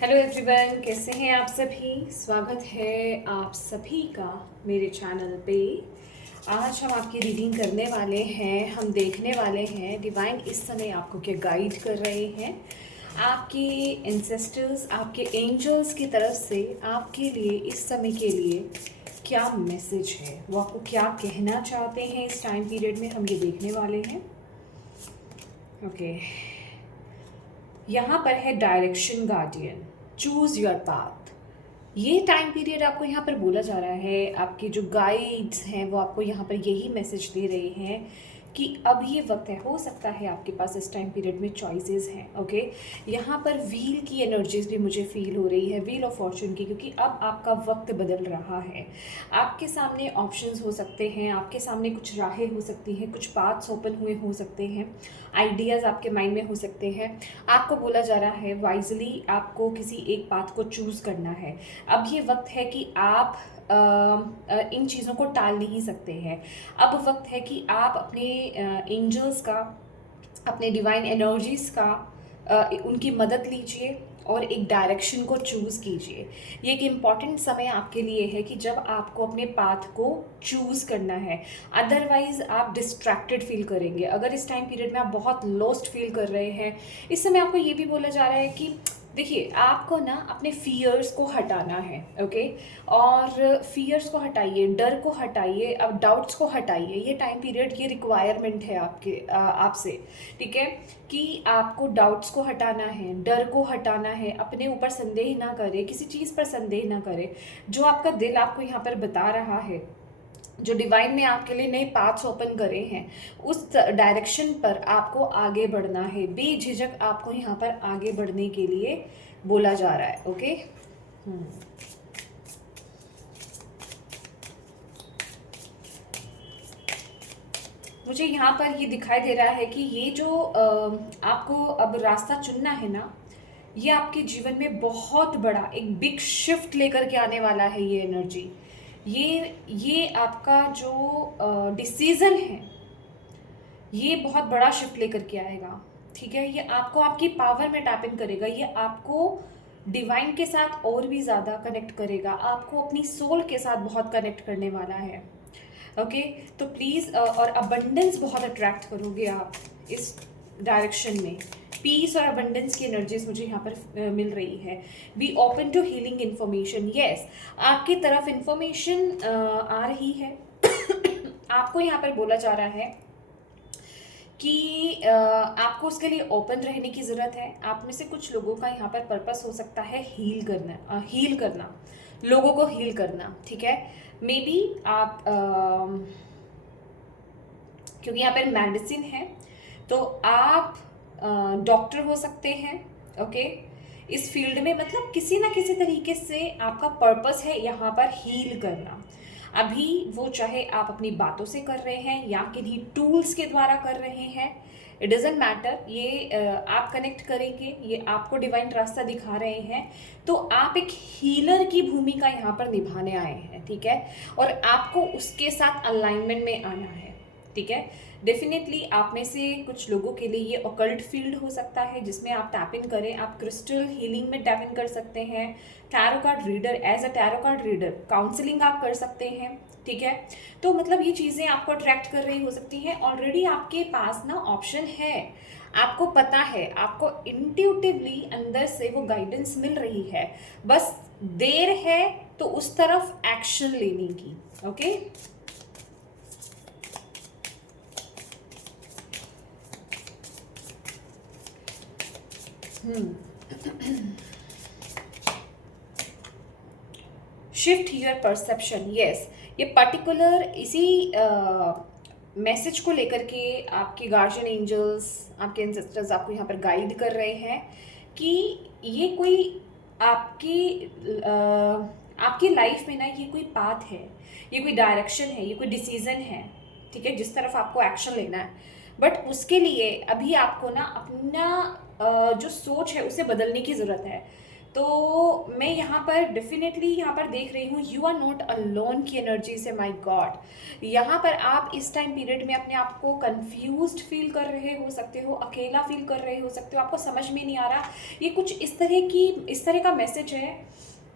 Hello everyone, कैसे हैं आप सभी। स्वागत है आप सभी का मेरे चैनल पे। आज हम आपकी रीडिंग करने वाले हैं। हम देखने वाले हैं डिवाइन इस समय आपको क्या गाइड कर रहे हैं। आपके एंसेस्टर्स, आपके एंजल्स की तरफ से आपके लिए इस समय के लिए क्या मैसेज है, वो आपको क्या कहना चाहते हैं इस टाइम पीरियड में, हम ये देखने वाले हैं। ओके, यहाँ पर है direction guardian, choose your path. ये टाइम पीरियड आपको यहाँ पर बोला जा रहा है, आपके जो गाइड्स हैं वो आपको यहाँ पर यही मैसेज दे रहे हैं कि अब ये वक्त है। हो सकता है आपके पास इस टाइम पीरियड में चॉइसेस हैं। ओके, यहाँ पर व्हील की एनर्जीज भी मुझे फील हो रही है, व्हील ऑफ फॉर्चून की, क्योंकि अब आपका वक्त बदल रहा है। आपके सामने ऑप्शंस हो सकते हैं, आपके सामने कुछ राहें हो सकती हैं, कुछ पाथ्स ओपन हुए हो सकते हैं, आइडियाज़ आपके माइंड में हो सकते हैं। आपको बोला जा रहा है वाइजली आपको किसी एक पाथ को चूज़ करना है। अब ये वक्त है कि आप इन चीज़ों को टाल नहीं सकते हैं। अब वक्त है कि आप अपने एंजल्स का, अपने डिवाइन एनर्जीज़ का उनकी मदद लीजिए और एक डायरेक्शन को चूज़ कीजिए। ये एक इम्पॉर्टेंट समय आपके लिए है कि जब आपको अपने पाथ को चूज़ करना है। अदरवाइज़ आप डिस्ट्रैक्टेड फील करेंगे। अगर इस टाइम पीरियड में आप बहुत लॉस्ट फील कर रहे हैं, इस समय आपको ये भी बोला जा रहा है कि देखिए, आपको ना अपने फियर्स को हटाना है। ओके, और फियर्स को हटाइए, डर को हटाइए, अब डाउट्स को हटाइए। ये टाइम पीरियड, ये रिक्वायरमेंट है आपके आपसे, ठीक है, कि आपको डाउट्स को हटाना है, डर को हटाना है, अपने ऊपर संदेह ना करें, किसी चीज़ पर संदेह ना करें। जो आपका दिल आपको यहाँ पर बता रहा है, जो डिवाइन ने आपके लिए नए पाथ्स ओपन करे हैं, उस डायरेक्शन पर आपको आगे बढ़ना है। बेझिझक आपको यहाँ पर आगे बढ़ने के लिए बोला जा रहा है। ओके, मुझे यहाँ पर ये दिखाई दे रहा है कि ये जो आपको अब रास्ता चुनना है ना, ये आपके जीवन में बहुत बड़ा एक बिग शिफ्ट लेकर के आने वाला है। ये एनर्जी, ये आपका जो डिसीजन है, ये बहुत बड़ा शिफ्ट लेकर के आएगा। ठीक है, ये आपको आपकी पावर में टैप इन करेगा, ये आपको डिवाइन के साथ और भी ज़्यादा कनेक्ट करेगा, आपको अपनी सोल के साथ बहुत कनेक्ट करने वाला है। ओके, तो प्लीज़, और अबंडेंस बहुत अट्रैक्ट करोगे आप इस डायरेक्शन में। पीस और अबंडेंस की एनर्जीज मुझे यहाँ पर मिल रही है। Be open to healing information. Yes, आपकी तरफ इन्फॉर्मेशन आ रही है। आपको यहाँ पर बोला जा रहा है कि आपको उसके लिए ओपन रहने की ज़रूरत है। आप में से कुछ लोगों का यहाँ पर पर्पस हो सकता है हील करना, लोगों को हील करना। ठीक है, मे बी आप क्योंकि यहाँ पर मेडिसिन है, तो आप डॉक्टर हो सकते हैं। ओके, इस फील्ड में मतलब किसी ना किसी तरीके से आपका पर्पस है यहाँ पर हील करना। अभी वो चाहे आप अपनी बातों से कर रहे हैं या किन्हीं टूल्स के द्वारा कर रहे हैं, इट डजेंट मैटर। ये आप कनेक्ट करेंगे, ये आपको डिवाइन रास्ता दिखा रहे हैं, तो आप एक हीलर की भूमिका यहाँ पर निभाने आए हैं। ठीक है, और आपको उसके साथ अलाइनमेंट में आना है। ठीक है, डेफिनेटली आप में से कुछ लोगों के लिए ये ऑकल्ट फील्ड हो सकता है जिसमें आप टैप इन करें। आप क्रिस्टल हीलिंग में टैप इन कर सकते हैं, tarot card reader, as a tarot card reader counselling आप कर सकते हैं। ठीक है, तो मतलब ये चीज़ें आपको अट्रैक्ट कर रही हो सकती हैं। ऑलरेडी आपके पास ना ऑप्शन है, आपको पता है, आपको इंट्यूटिवली अंदर से वो गाइडेंस मिल रही है, बस देर है तो उस तरफ एक्शन लेने की। Okay, shift your perception. Yes, ये पर्टिकुलर इसी मैसेज को लेकर के आपके गार्जियन एंजल्स, आपके एंसेस्टर्स आपको यहाँ पर गाइड कर रहे हैं कि ये कोई आपकी आपकी लाइफ में ना, ये कोई पाथ है, ये कोई डायरेक्शन है, ये कोई डिसीजन है। ठीक है, जिस तरफ आपको एक्शन लेना है, बट उसके लिए अभी आपको ना अपना जो सोच है उसे बदलने की ज़रूरत है। तो मैं यहाँ पर डेफिनेटली यहाँ पर देख रही हूँ यू आर नॉट अलोन की एनर्जी से, माय गॉड। यहाँ पर आप इस टाइम पीरियड में अपने आप को कंफ्यूज्ड फील कर रहे हो सकते हो, अकेला फील कर रहे हो सकते हो, आपको समझ में नहीं आ रहा। ये कुछ इस तरह का मैसेज है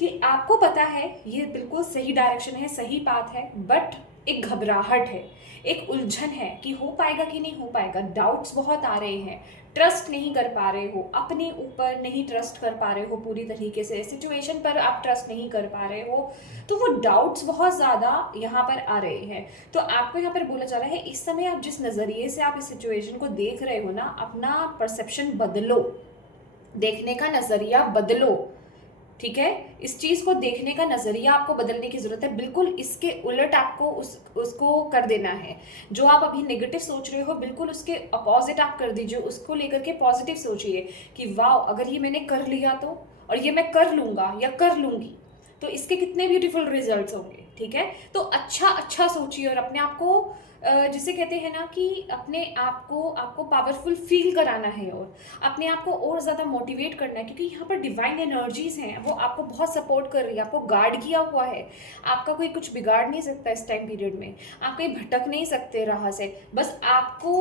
कि आपको पता है ये बिल्कुल सही डायरेक्शन है, सही पाथ है, बट एक घबराहट है, एक उलझन है कि हो पाएगा कि नहीं हो पाएगा। डाउट्स बहुत आ रहे हैं, ट्रस्ट नहीं कर पा रहे हो, अपने ऊपर नहीं ट्रस्ट कर पा रहे हो पूरी तरीके से, सिचुएशन पर आप ट्रस्ट नहीं कर पा रहे हो, तो वो डाउट्स बहुत ज़्यादा यहाँ पर आ रहे हैं। तो आपको यहाँ पर बोला जा रहा है इस समय आप जिस नज़रिए से आप इस सिचुएशन को देख रहे हो ना, अपना परसेप्शन बदलो, देखने का नज़रिया बदलो, ठीक है। इस चीज़ को देखने का नज़रिया आपको बदलने की ज़रूरत है। बिल्कुल इसके उलट आपको उसको कर देना है। जो आप अभी नेगेटिव सोच रहे हो बिल्कुल उसके अपोजिट आप कर दीजिए, उसको लेकर के पॉजिटिव सोचिए कि वाह अगर ये मैंने कर लिया तो, और ये मैं कर लूँगा या कर लूँगी तो इसके कितने ब्यूटीफुल रिजल्ट्स होंगे, ठीक है। तो अच्छा सोचिए और अपने आप को जिसे कहते हैं ना कि अपने आप को आपको पावरफुल फील कराना है और अपने आप को और ज़्यादा मोटिवेट करना है, क्योंकि यहाँ पर डिवाइन एनर्जीज हैं, वो आपको बहुत सपोर्ट कर रही है, आपको गार्ड किया हुआ है। आपका कोई कुछ बिगाड़ नहीं सकता इस टाइम पीरियड में, आप कहीं भटक नहीं सकते राह से। बस आपको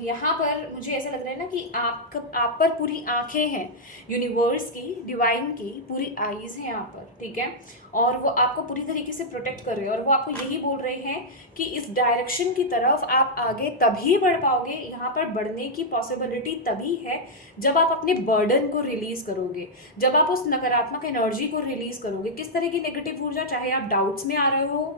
यहाँ पर मुझे ऐसा लग रहा है ना कि आप पर पूरी आंखें हैं यूनिवर्स की, डिवाइन की पूरी आईज हैं यहाँ पर, ठीक है। और वो आपको पूरी तरीके से प्रोटेक्ट कर रहे हैं और वो आपको यही बोल रहे हैं कि इस डायरेक्शन की तरफ आप आगे तभी बढ़ पाओगे, यहाँ पर बढ़ने की पॉसिबिलिटी तभी है जब आप अपने बर्डन को रिलीज करोगे, जब आप उस नकारात्मक एनर्जी को रिलीज करोगे। किस तरह की नेगेटिव ऊर्जा, चाहे आप डाउट्स में आ रहे हो,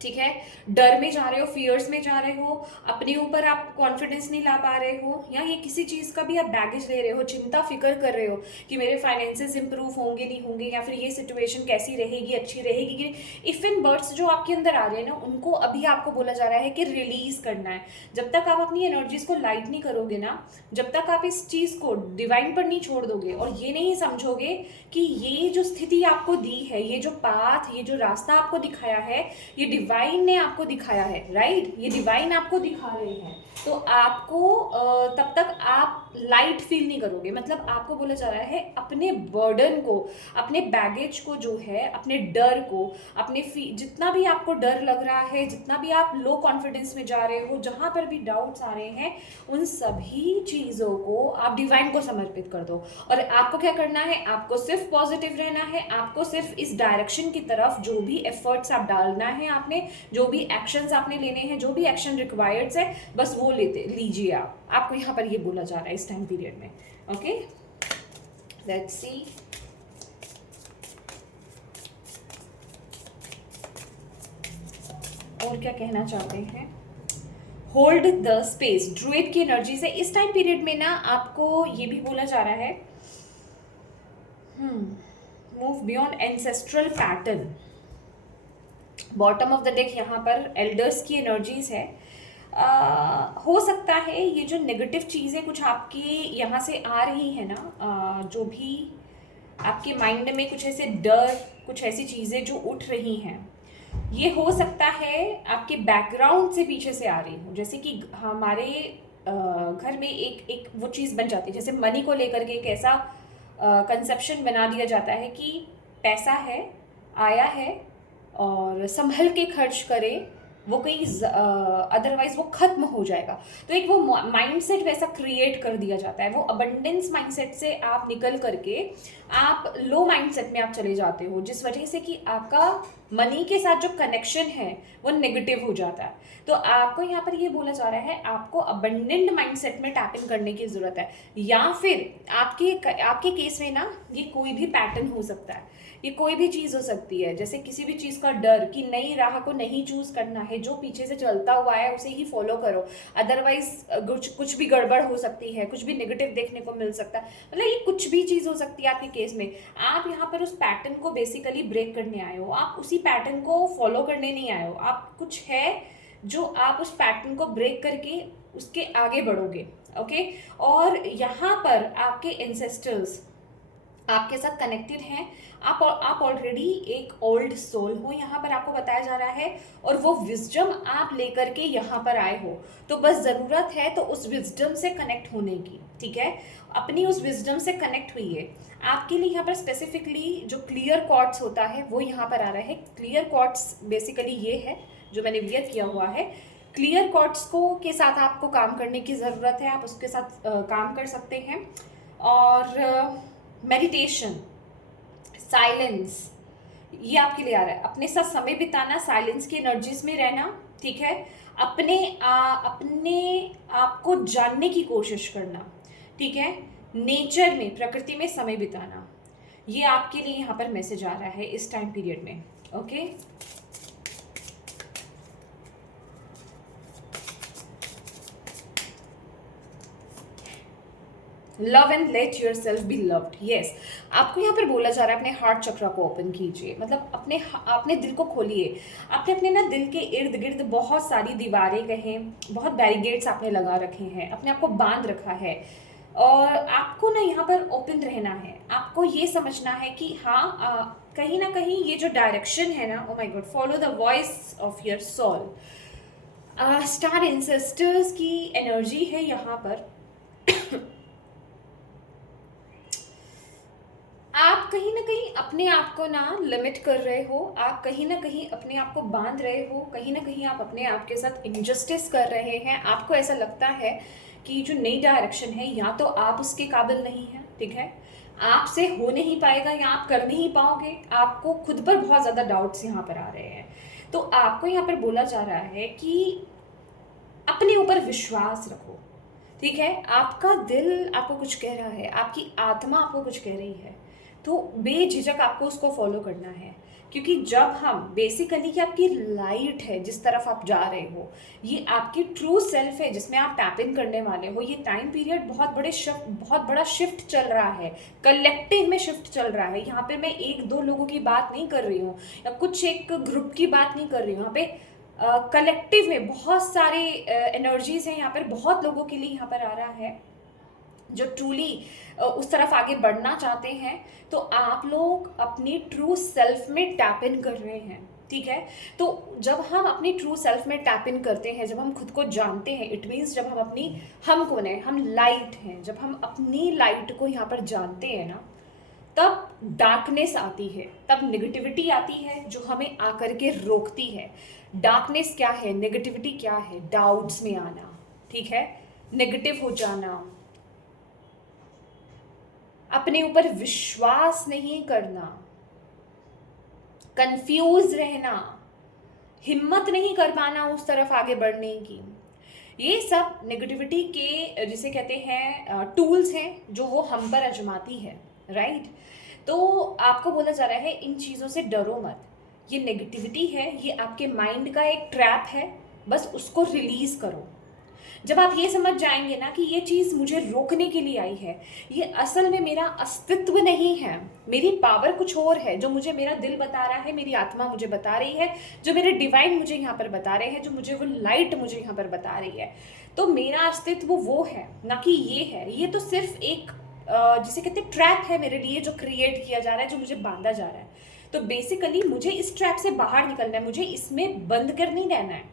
ठीक है, डर में जा रहे हो, फियर्स में जा रहे हो, अपने ऊपर आप कॉन्फिडेंस नहीं ला पा रहे हो, या ये किसी चीज़ का भी आप बैगेज ले रहे हो, चिंता फिक्र कर रहे हो कि मेरे फाइनेंसेस इंप्रूव होंगे नहीं होंगे, या फिर ये सिचुएशन कैसी रहेगी, अच्छी रहेगी कि। इफ इन बर्ड्स जो आपके अंदर आ रहे हैं ना, उनको अभी आपको बोला जा रहा है कि रिलीज करना है। जब तक आप अपनी एनर्जीज को लाइट नहीं करोगे ना, जब तक आप इस चीज़ को डिवाइन पर नहीं छोड़ दोगे और ये नहीं समझोगे कि ये जो स्थिति आपको दी है, ये जो पाथ, ये जो रास्ता आपको दिखाया है, ये डिवाइन ने आपको दिखाया है, राइट, ये डिवाइन आपको दिखा रहे हैं, तो आपको तब तक आप लाइट फील नहीं करोगे। मतलब आपको बोला जा रहा है अपने बर्डन को, अपने बैगेज को जो है, अपने डर को, अपने जितना भी आपको डर लग रहा है, जितना भी आप लो कॉन्फिडेंस में जा रहे हो, जहाँ पर भी डाउट्स आ रहे हैं, उन सभी चीज़ों को आप डिवाइन को समर्पित कर दो। और आपको क्या करना है, आपको सिर्फ पॉजिटिव रहना है, आपको सिर्फ इस डायरेक्शन की तरफ जो भी एफर्ट्स आप डालना है, आपने जो भी एक्शंस आपने लेने हैं, जो भी एक्शन रिक्वायर्ड्स है, बस वो लीजिए आप। आपको यहाँ पर ये बोला जा रहा है इस टाइम पीरियड में। Okay, let's see. और क्या कहना चाहते हैं। होल्ड द स्पेस, ड्रूइड की एनर्जी से इस टाइम पीरियड में ना आपको ये भी बोला जा रहा है, move beyond ancestral pattern. Bottom of the deck यहाँ पर एल्डर्स की एनर्जीज है। हो सकता है ये जो नेगेटिव चीज़ें कुछ आपके यहाँ से आ रही है ना, जो भी आपके माइंड में कुछ ऐसे डर, कुछ ऐसी चीज़ें जो उठ रही हैं, ये हो सकता है आपके बैकग्राउंड से पीछे से आ रही हो। जैसे कि हमारे घर में एक वो चीज़ बन जाती है, जैसे मनी को लेकर के एक ऐसा कंसेप्शन बना दिया जाता है कि पैसा है, आया है और संभल के खर्च करें, वो कहीं अदरवाइज वो खत्म हो जाएगा। तो एक वो माइंडसेट वैसा क्रिएट कर दिया जाता है। वो अबंडेंस माइंडसेट से आप निकल करके आप लो माइंडसेट में आप चले जाते हो, जिस वजह से कि आपका मनी के साथ जो कनेक्शन है वो नेगेटिव हो जाता है। तो आपको यहाँ पर ये बोला जा रहा है आपको अबंडेंट माइंडसेट में टैप इन करने की ज़रूरत है। या फिर आपके केस में ना ये कोई भी पैटर्न हो सकता है, ये कोई भी चीज़ हो सकती है, जैसे किसी भी चीज़ का डर कि नई राह को नहीं चूज़ करना है, जो पीछे से चलता हुआ है उसे ही फॉलो करो, अदरवाइज कुछ भी गड़बड़ हो सकती है, कुछ भी नेगेटिव देखने को मिल सकता है। मतलब ये कुछ भी चीज़ हो सकती है आपके केस में। आप यहाँ पर उस पैटर्न को बेसिकली ब्रेक करने आए हो, आप उसी पैटर्न को फॉलो करने नहीं आए हो। आप कुछ है जो आप उस पैटर्न को ब्रेक करके उसके आगे बढ़ोगे। ओके, और यहाँ पर आपके एंसेस्टर्स आपके साथ कनेक्टेड हैं। आप ऑलरेडी एक ओल्ड सोल हो, यहाँ पर आपको बताया जा रहा है, और वो विजडम आप लेकर के यहाँ पर आए हो। तो बस ज़रूरत है तो उस विजडम से कनेक्ट होने की, ठीक है। अपनी उस विजडम से कनेक्ट हुई। आपके लिए यहाँ पर स्पेसिफिकली जो क्लियर कॉर्ड्स होता है वो यहाँ पर आ रहा है। क्लियर कॉर्ड्स बेसिकली ये है जो मैंने वियर किया हुआ है। क्लियर कॉर्ड्स को के साथ आपको काम करने की ज़रूरत है, आप उसके साथ काम कर सकते हैं। और मेडिटेशन, साइलेंस, ये आपके लिए आ रहा है। अपने साथ समय बिताना, साइलेंस की एनर्जीज में रहना, ठीक है। अपने आप को जानने की कोशिश करना, ठीक है। नेचर में, प्रकृति में समय बिताना, ये आपके लिए यहाँ पर मैसेज आ रहा है इस टाइम पीरियड में। Okay, love and let your self be loved. Yes, आपको यहाँ पर बोला जा रहा है अपने हार्ट चक्र को ओपन कीजिए, मतलब अपने दिल को खोलिए। आपने अपने ना दिल के इर्द गिर्द बहुत सारी दीवारें कहें, बहुत बैरिगेड्स आपने लगा रखे हैं, अपने आप को बांध रखा है। और आपको ना यहाँ पर ओपन रहना है। आपको ये समझना है कि हाँ, कहीं ना कहीं ये जो डायरेक्शन है ना, oh my God, follow the voice of your soul. Star ancestors की एनर्जी है यहाँ पर। आप कहीं ना कहीं अपने आप को ना लिमिट कर रहे हो, आप कहीं ना कहीं अपने आप को बांध रहे हो, कहीं ना कहीं आप अपने आप के साथ इनजस्टिस कर रहे हैं। आपको ऐसा लगता है कि जो नई डायरेक्शन है, या तो आप उसके काबिल नहीं हैं, ठीक है, आपसे हो नहीं पाएगा या आप कर नहीं पाओगे। आपको खुद पर बहुत ज़्यादा डाउट्स यहाँ पर आ रहे हैं। तो आपको यहाँ पर बोला जा रहा है कि अपने ऊपर विश्वास रखो, ठीक है। आपका दिल आपको कुछ कह रहा है, आपकी आत्मा आपको कुछ कह रही है, तो बेझिझक आपको उसको फॉलो करना है। क्योंकि जब हम बेसिकली कि आपकी लाइट है जिस तरफ आप जा रहे हो, ये आपकी ट्रू सेल्फ है जिसमें आप टैप इन करने वाले हो। ये टाइम पीरियड बहुत बड़ा शिफ्ट चल रहा है, कलेक्टिव में शिफ्ट चल रहा है। यहाँ पे मैं एक दो लोगों की बात नहीं कर रही हूँ या कुछ एक ग्रुप की बात नहीं कर रही हूँ। यहाँ पे कलेक्टिव में बहुत सारे एनर्जीज हैं, यहाँ पर बहुत लोगों के लिए यहाँ पर आ रहा है जो ट्रूली उस तरफ आगे बढ़ना चाहते हैं। तो आप लोग अपनी ट्रू सेल्फ में टैप इन कर रहे हैं, ठीक है। तो जब हम अपनी ट्रू सेल्फ में टैप इन करते हैं, जब हम खुद को जानते हैं, इट मीन्स जब हम कौन है, हम लाइट हैं। जब हम अपनी लाइट को यहाँ पर जानते हैं ना, तब डार्कनेस आती है, तब नेगेटिविटी आती है जो हमें आकर के रोकती है। डार्कनेस क्या है, नेगेटिविटी क्या है, डाउट्स में आना, ठीक है, नेगेटिव हो जाना, अपने ऊपर विश्वास नहीं करना, कंफ्यूज रहना, हिम्मत नहीं कर पाना उस तरफ आगे बढ़ने की, ये सब नेगेटिविटी के जिसे कहते हैं टूल्स हैं जो वो हम पर आजमाती है, राइट। तो आपको बोला जा रहा है इन चीज़ों से डरो मत। ये नेगेटिविटी है, ये आपके माइंड का एक ट्रैप है, बस उसको रिलीज करो। जब आप ये समझ जाएंगे ना कि ये चीज़ मुझे रोकने के लिए आई है, ये असल में मेरा अस्तित्व नहीं है, मेरी पावर कुछ और है, जो मुझे मेरा दिल बता रहा है, मेरी आत्मा मुझे बता रही है, जो मेरे डिवाइन मुझे यहाँ पर बता रहे हैं, जो मुझे वो लाइट मुझे यहाँ पर बता रही है, तो मेरा अस्तित्व वो है, ना कि ये है। ये तो सिर्फ एक जिसे कहते हैं ट्रैप है मेरे लिए, जो क्रिएट किया जा रहा है, जो मुझे बांधा जा रहा है। तो बेसिकली मुझे इस ट्रैप से बाहर निकलना है, मुझे इसमें बंद कर नहीं रहना है,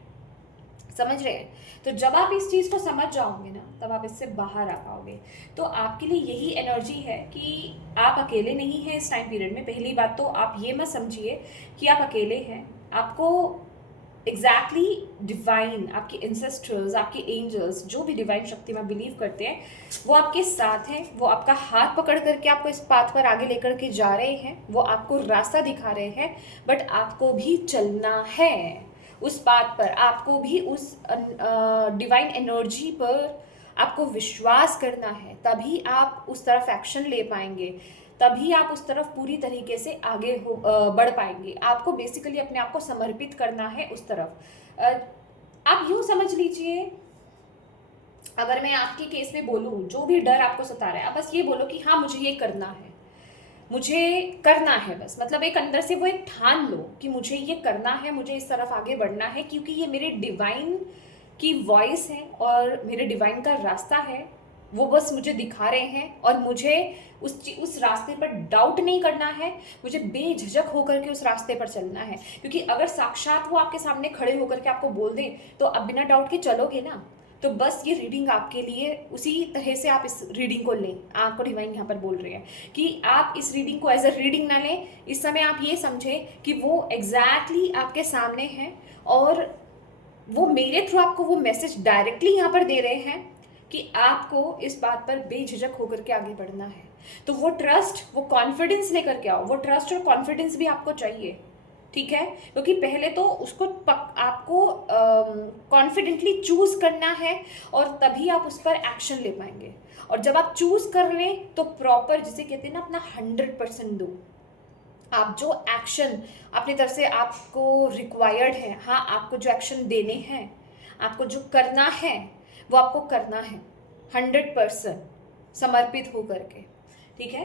समझ रहे हैं। तो जब आप इस चीज़ को समझ जाओगे ना, तब आप इससे बाहर आ पाओगे। तो आपके लिए यही एनर्जी है कि आप अकेले नहीं हैं इस टाइम पीरियड में। पहली बात तो आप ये मत समझिए कि आप अकेले हैं। आपको एग्जैक्टली डिवाइन, आपके एंसेस्टर्स, आपके एंजल्स, जो भी डिवाइन शक्ति में बिलीव करते हैं, वो आपके साथ हैं। वो आपका हाथ पकड़ करके आपको इस पाथ पर आगे लेकर के जा रहे हैं, वो आपको रास्ता दिखा रहे हैं, बट आपको भी चलना है उस पाथ पर। आपको भी उस डिवाइन एनर्जी पर आपको विश्वास करना है, तभी आप उस तरफ एक्शन ले पाएंगे, तभी आप उस तरफ पूरी तरीके से आगे बढ़ पाएंगे। आपको बेसिकली अपने आप को समर्पित करना है उस तरफ। आप यूँ समझ लीजिए, अगर मैं आपके केस में बोलूँ, जो भी डर आपको सता रहा है, आप बस ये बोलो कि हाँ मुझे ये करना है, मुझे करना है। बस मतलब एक अंदर से वो एक ठान लो कि मुझे ये करना है, मुझे इस तरफ आगे बढ़ना है, क्योंकि ये मेरे डिवाइन की वॉइस है और मेरे डिवाइन का रास्ता है। वो बस मुझे दिखा रहे हैं और मुझे उस रास्ते पर डाउट नहीं करना है, मुझे बेझिझक होकर के उस रास्ते पर चलना है। क्योंकि अगर साक्षात वो आपके सामने खड़े होकर के आपको बोल दें तो आप बिना डाउट के चलोगे ना। तो बस ये रीडिंग आपके लिए उसी तरह से आप इस रीडिंग को लें। आपको डिवाइन यहाँ पर बोल रहे हैं कि आप इस रीडिंग को एज अ रीडिंग ना लें। इस समय आप ये समझें कि वो एग्जैक्टली आपके सामने हैं और वो मेरे थ्रू आपको वो मैसेज डायरेक्टली यहाँ पर दे रहे हैं कि आपको इस बात पर बेझिझक होकर के आगे बढ़ना है। तो वो ट्रस्ट, वो कॉन्फिडेंस लेकर के आओ। वो ट्रस्ट और कॉन्फिडेंस भी आपको चाहिए, ठीक है? क्योंकि पहले तो उसको आपको कॉन्फिडेंटली चूज करना है और तभी आप उस पर एक्शन ले पाएंगे। और जब आप चूज कर लें तो प्रॉपर, जिसे कहते हैं ना, अपना 100% दो। आप जो एक्शन अपनी तरफ से आपको रिक्वायर्ड है, हाँ, आपको जो एक्शन देने हैं, आपको जो करना है, वो आपको करना है 100% समर्पित होकर के, ठीक है?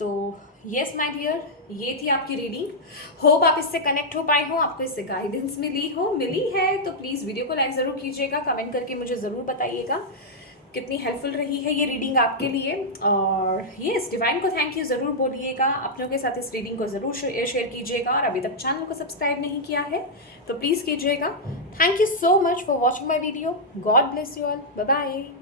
तो यस माय डियर, ये थी आपकी रीडिंग। होप आप इससे कनेक्ट हो पाए हो, आपको इससे गाइडेंस मिली है तो प्लीज़ वीडियो को लाइक ज़रूर कीजिएगा, कमेंट करके मुझे ज़रूर बताइएगा कितनी हेल्पफुल रही है ये रीडिंग आपके लिए। और यस, डिवाइन को थैंक यू ज़रूर बोलिएगा, अपनों के साथ इस रीडिंग को ज़रूर शेयर कीजिएगा। और अभी तक चैनल को सब्सक्राइब नहीं किया है तो प्लीज़ कीजिएगा। Thank you so much for watching my video. God bless you all. Bye bye.